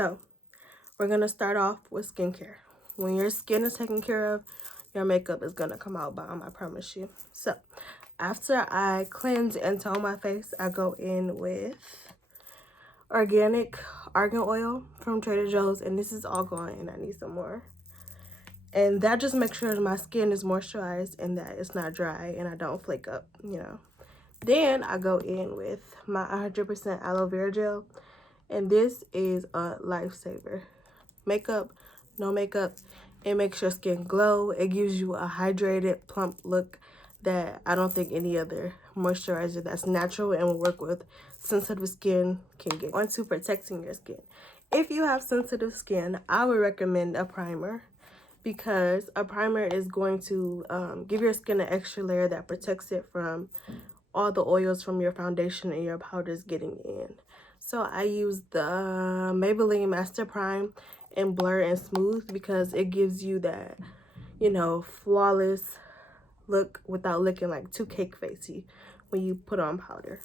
So we're gonna start off with skincare. When your skin is taken care of, your makeup is gonna come out bomb, I promise you. So after I cleanse and tone my face, I go in with organic argan oil from Trader Joe's, and this is all gone and I need some more. And that just makes sure my skin is moisturized and that it's not dry and I don't flake up, you know. Then I go in with my 100% aloe vera gel, and this is a lifesaver. Makeup, no makeup, it makes your skin glow. It gives you a hydrated, plump look that I don't think any other moisturizer that's natural and will work with sensitive skin can get. On to protecting your skin. If you have sensitive skin, I would recommend a primer, because a primer is going to give your skin an extra layer that protects it from all the oils from your foundation and your powders getting in. So I use the Maybelline Master Prime in Blur and Smooth because it gives you that, you know, flawless look without looking like too cake facey when you put on powder.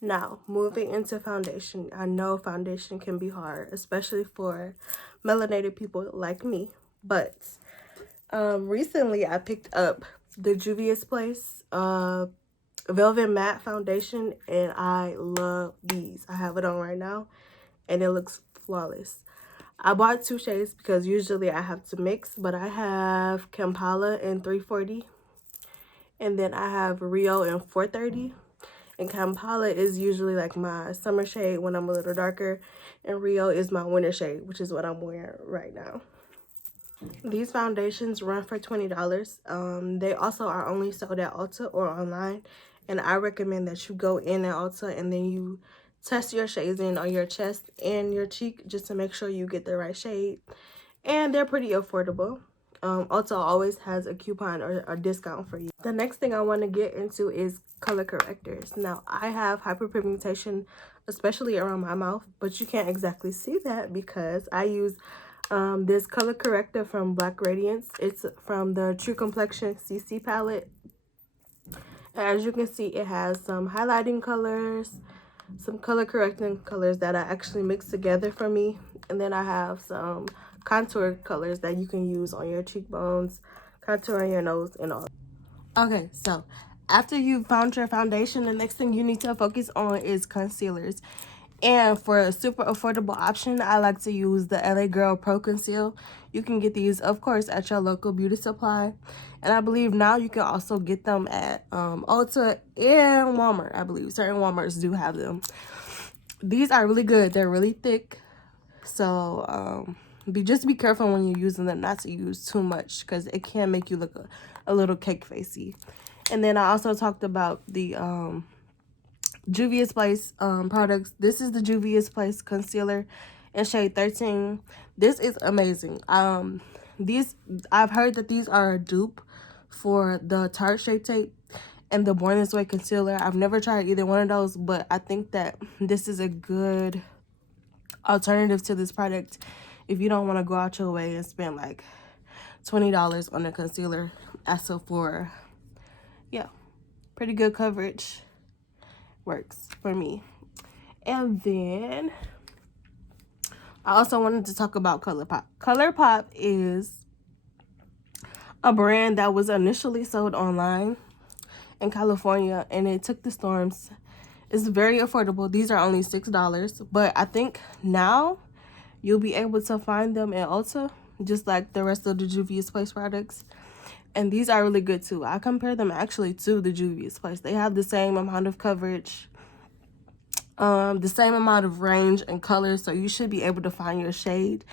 Now, moving into foundation. I know foundation can be hard, especially for melanated people like me, but recently I picked up the Juvia's Place Velvet Matte Foundation, and I love these. I have it on right now and it looks flawless. I bought 2 shades because usually I have to mix, but I have Kampala in 340 and then I have Rio in 430. And Kampala is usually like my summer shade when I'm a little darker, and Rio is my winter shade, which is what I'm wearing right now. These foundations run for $20. They also are only sold at Ulta or online, and I recommend that you go in at Ulta and then you test your shades in on your chest and your cheek just to make sure you get the right shade. And they're pretty affordable. Ulta always has a coupon or a discount for you. The next thing I want to get into is color correctors. Now, I have hyperpigmentation, especially around my mouth, but you can't exactly see that because I use this color corrector from Black Radiance. It's from the True Complexion CC palette. As you can see, it has some highlighting colors, some color correcting colors that I actually mixed together for me, and then I have some contour colors that you can use on your cheekbones, contour on your nose, and all. Okay, so after you've found your foundation, the next thing you need to focus on is concealers. And for a super affordable option, I like to use the LA Girl Pro Conceal. You can get these, of course, at your local beauty supply. And I believe now you can also get them at Ulta and Walmart. I believe certain Walmarts do have them. These are really good. They're really thick. So just be careful when you're using them not to use too much, because it can make you look a little cake facey. And then I also talked about the Juvia's Place products. This is the Juvia's Place concealer in shade 13. This is amazing. I've heard that these are a dupe for the Tarte Shape Tape and the Born This Way concealer. I've never tried either one of those, but I think that this is a good alternative to this product if you don't want to go out your way and spend like $20 on a concealer at Sephora. Yeah, pretty good coverage. Works for me. And then I also wanted to talk about ColourPop. ColourPop is a brand that was initially sold online in California, and it took the storms. It's very affordable. These are only $6, but I think now you'll be able to find them in Ulta, just like the rest of the Juvia's Place products. And these are really good too. I compare them actually to the Juvia's Place. They have the same amount of coverage, the same amount of range and color, so you should be able to find your shade.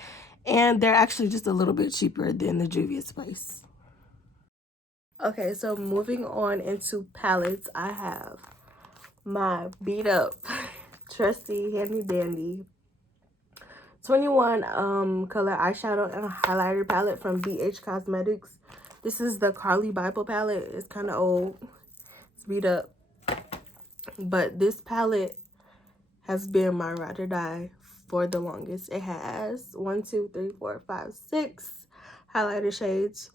And they're actually just a little bit cheaper than the Juvia's Place. Okay, so moving on into palettes, I have my beat up trusty handy dandy 21 color eyeshadow and highlighter palette from BH Cosmetics. This is the Carly Bible palette. It's kind of old, it's beat up, but this palette has been my ride or die for the longest. It has 1, 2, 3, 4, 5, 6 highlighter shades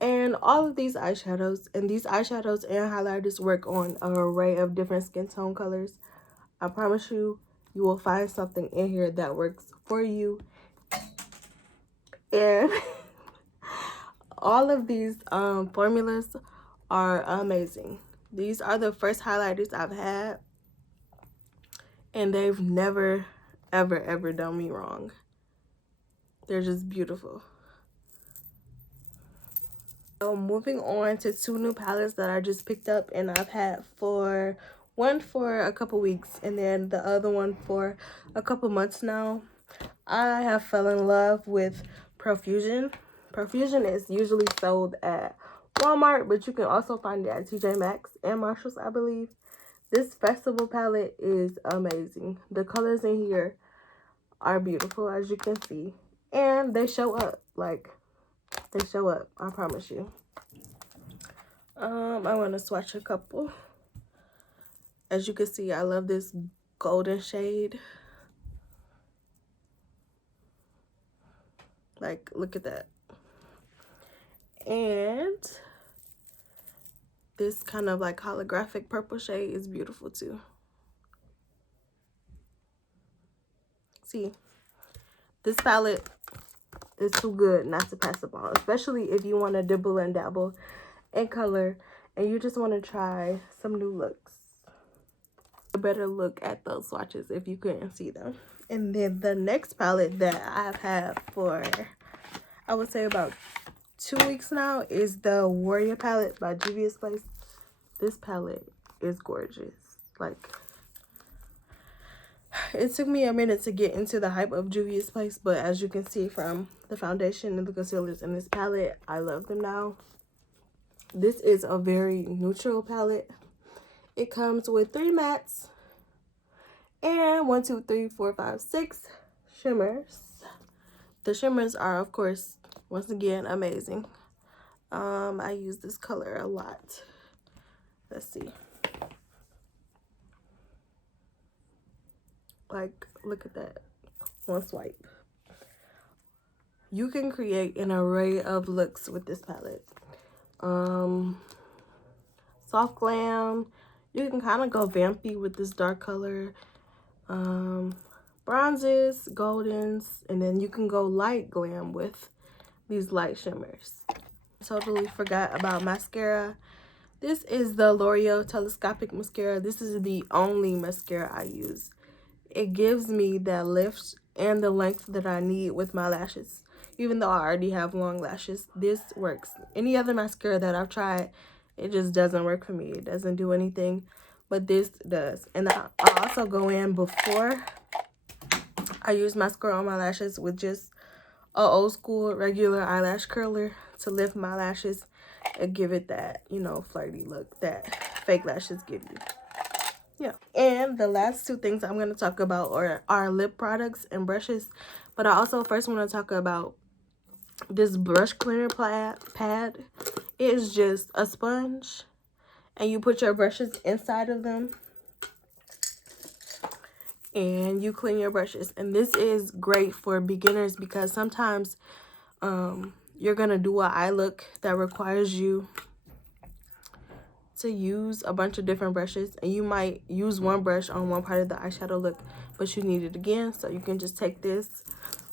and all of these eyeshadows. And these eyeshadows and highlighters work on an array of different skin tone colors. I promise you, you will find something in here that works for you. And all of these formulas are amazing. These are the first highlighters I've had, and they've never ever done me wrong. They're just beautiful. So moving on to two new palettes that I just picked up, and I've had for one for a couple weeks and then the other one for a couple months now. I have fell in love with Profusion. Profusion is usually sold at Walmart, but you can also find it at TJ Maxx and Marshalls, I believe. This festival palette is amazing. The colors in here are beautiful, as you can see, and they show up. Like, they show up, I promise you. I want to swatch a couple. As you can see, I love this golden shade. Like, look at that. And this kind of like holographic purple shade is beautiful too. See, this palette is too good not to pass up on, especially if you want to dibble and dabble in color and you just want to try some new looks. A better look at those swatches if you couldn't see them. And then the next palette that I've had for, I would say, about 2 weeks now is the Warrior palette by Juvia's Place. This palette is gorgeous. Like, it took me a minute to get into the hype of Juvia's Place, but as you can see from the foundation and the concealers in this palette, I love them now. This is a very neutral palette. It comes with 3 mattes and 1, 2, 3, 4, 5, 6 shimmers. The shimmers are, of course, once again, amazing. I use this color a lot. Let's see. Like, look at that. One swipe. You can create an array of looks with this palette. Soft glam. You can kind of go vampy with this dark color. Bronzes, goldens, and then you can go light glam with these light shimmers. Totally forgot about mascara. This is the L'Oreal Telescopic Mascara. This is the only mascara I use. It gives me that lift and the length that I need with my lashes. Even though I already have long lashes, this works. Any other mascara that I've tried, it just doesn't work for me. It doesn't do anything, but this does. And I also go in before I use mascara on my lashes with just a old school regular eyelash curler to lift my lashes and give it that, you know, flirty look that fake lashes give you. Yeah. And the last two things I'm going to talk about are lip products and brushes. But I also first want to talk about this brush cleaner pad. It is just a sponge, and you put your brushes inside of them, and you clean your brushes. And this is great for beginners because sometimes you're going to do an eye look that requires you to use a bunch of different brushes, and you might use one brush on one part of the eyeshadow look, but you need it again. So you can just take this,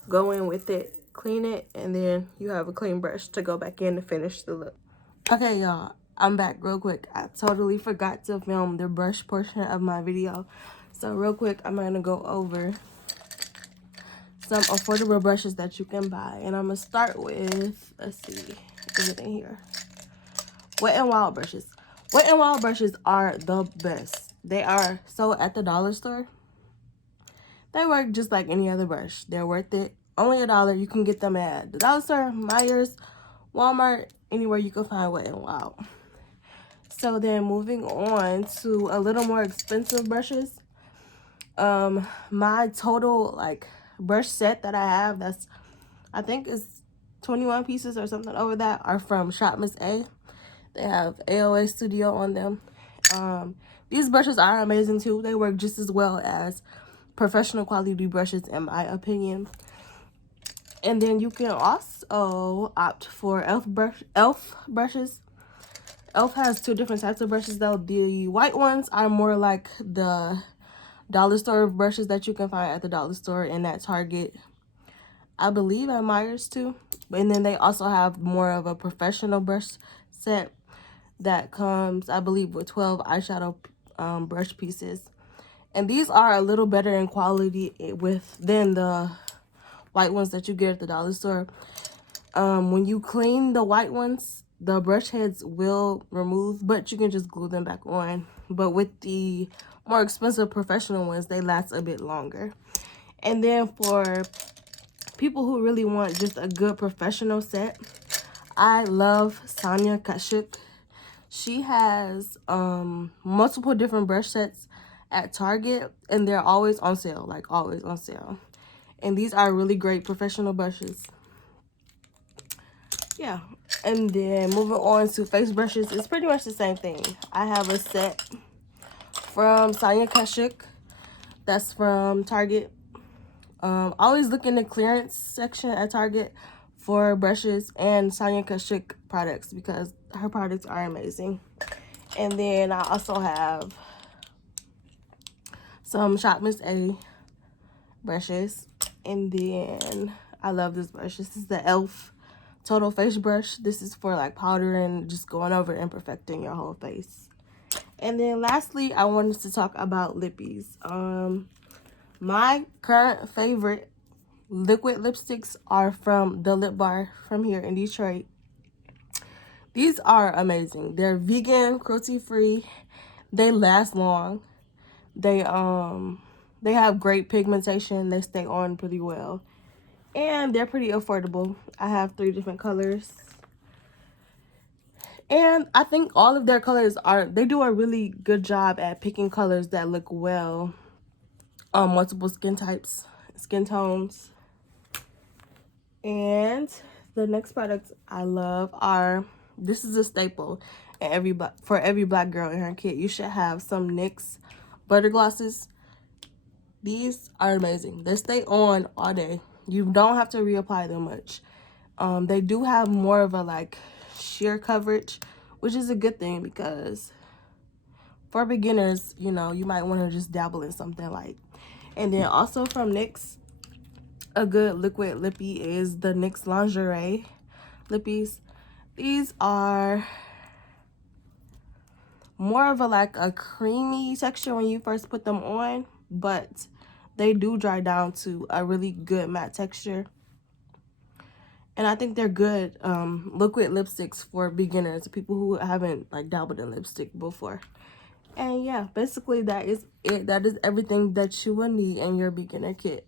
go in with it, clean it, and then you have a clean brush to go back in to finish the look. Okay, y'all, I'm back real quick. I totally forgot to film the brush portion of my video. So real quick, I'm going to go over some affordable brushes that you can buy. And I'm going to start with, let's see, is it in here? Wet n Wild brushes. Wet n Wild brushes are the best. They are sold at the dollar store. They work just like any other brush. They're worth it. Only $1. You can get them at the dollar store, Myers, Walmart, anywhere you can find Wet n Wild. So then moving on to a little more expensive brushes. My total like brush set that I have, that's I think is 21 pieces or something over that, are from Shop Miss A. They have AOA Studio on them. These brushes are amazing too. They work just as well as professional quality brushes in my opinion. And then you can also opt for e.l.f. brushes. e.l.f. has two different types of brushes though. The white ones are more like the dollar store brushes that you can find at the dollar store and at Target. I believe at Myers too. And then they also have more of a professional brush set that comes, I believe, with 12 eyeshadow brush pieces. And these are a little better in quality than the white ones that you get at the dollar store. When you clean the white ones, the brush heads will remove, but you can just glue them back on. But with the more expensive professional ones, they last a bit longer. And then for people who really want just a good professional set, I love Sonia Kashuk. She has multiple different brush sets at Target, and they're always on sale, like always on sale. And these are really great professional brushes. Yeah. And then moving on to face brushes, it's pretty much the same thing. I have a set from Sonia Kashuk that's from Target. Always look in the clearance section at Target for brushes and Sonia Kashuk products because her products are amazing. And then I also have some Shop Miss A brushes. And then I love this brush. This is the e.l.f. Total Face Brush. This is for like powdering, just going over and perfecting your whole face. And then lastly, I wanted to talk about lippies. My current favorite liquid lipsticks are from the Lip Bar from here in Detroit. These are amazing. They're vegan, cruelty-free. They last long. They have great pigmentation. They stay on pretty well. And they're pretty affordable. I have 3 different colors. And I think all of their colors they do a really good job at picking colors that look well on multiple skin types, skin tones. And the next products I love are, this is a staple for every black girl in her kit. You should have some NYX butter glosses. These are amazing. They stay on all day. You don't have to reapply them much. They do have more of a like sheer coverage, which is a good thing because for beginners, you know, you might want to just dabble in something light. And then also from NYX, a good liquid lippy is the NYX Lingerie lippies. These are more of a like a creamy texture when you first put them on, but they do dry down to a really good matte texture. And I think they're good liquid lipsticks for beginners, people who haven't like dabbled in lipstick before. And yeah, basically that is it. That is everything that you will need in your beginner kit.